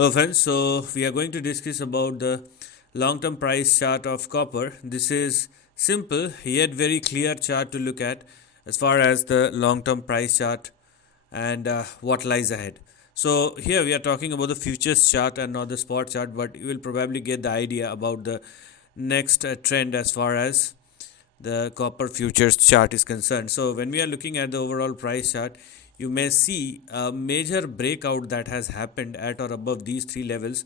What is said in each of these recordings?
Hello friends, so we are going to discuss about the long-term price chart of copper. This is simple yet very clear chart to look at as far as the long-term price chart and what lies ahead. So here we are talking about the futures chart and not the spot chart, but you will probably get the idea about the next trend as far as the copper futures chart is concerned. So when we are looking at the overall price chart, you may see a major breakout that has happened at or above these three levels,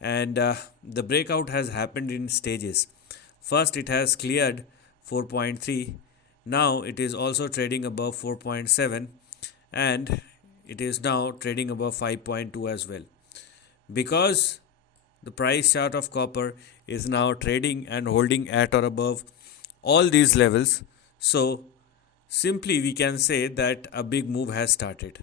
and the breakout has happened in stages. First it has cleared 4.3, now it is also trading above 4.7, and it is now trading above 5.2 as well. Because the price chart of copper is now trading and holding at or above all these levels, so simply we can say that a big move has started.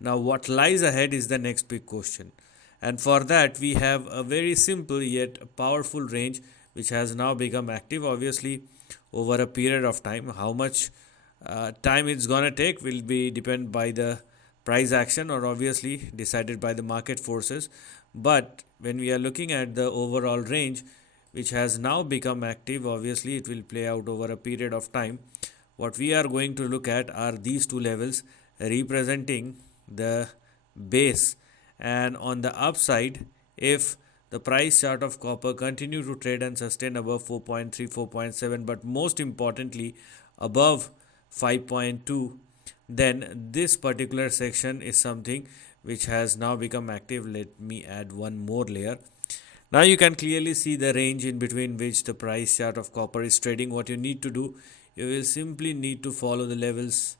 Now what lies ahead is the next big question, and for that we have a very simple yet powerful range which has now become active. Obviously over a period of time, how much time it's gonna take will be depend by the price action or obviously decided by the market forces. But when we are looking at the overall range which has now become active, obviously it will play out over a period of time. What we are going to look at are these two levels representing the base, and on the upside, if the price chart of copper continue to trade and sustain above 4.3, 4.7, but most importantly above 5.2, then this particular section is something which has now become active. Let me add one more layer. Now you can clearly see the range in between which the price chart of copper is trading. What you need to do, you will simply need to follow the levels,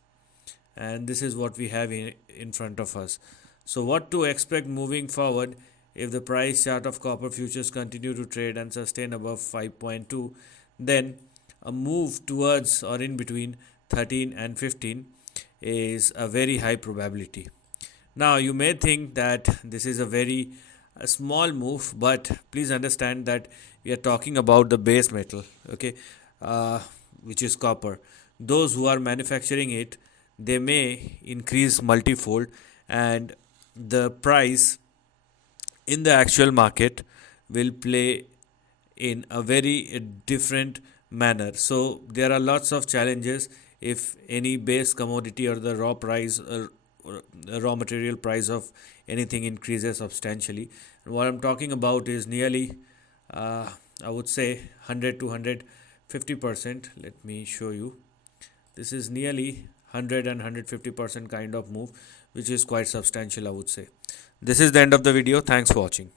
and this is what we have in front of us. So what to expect moving forward if the price chart of copper futures continue to trade and sustain above 5.2, then a move towards or in between 13 and 15 is a very high probability. Now you may think that this is a small move, but please understand that we are talking about the base metal, okay, which is copper. Those who are manufacturing it, they may increase multifold, and the price in the actual market will play in a very different manner. So there are lots of challenges if any base commodity or the raw price or raw material price of anything increases substantially. And what I'm talking about is nearly I would say 100 to 150%. Let me show you. This is nearly 100 and 150% kind of move, which is quite substantial, I would say. This is the end of the video. Thanks for watching.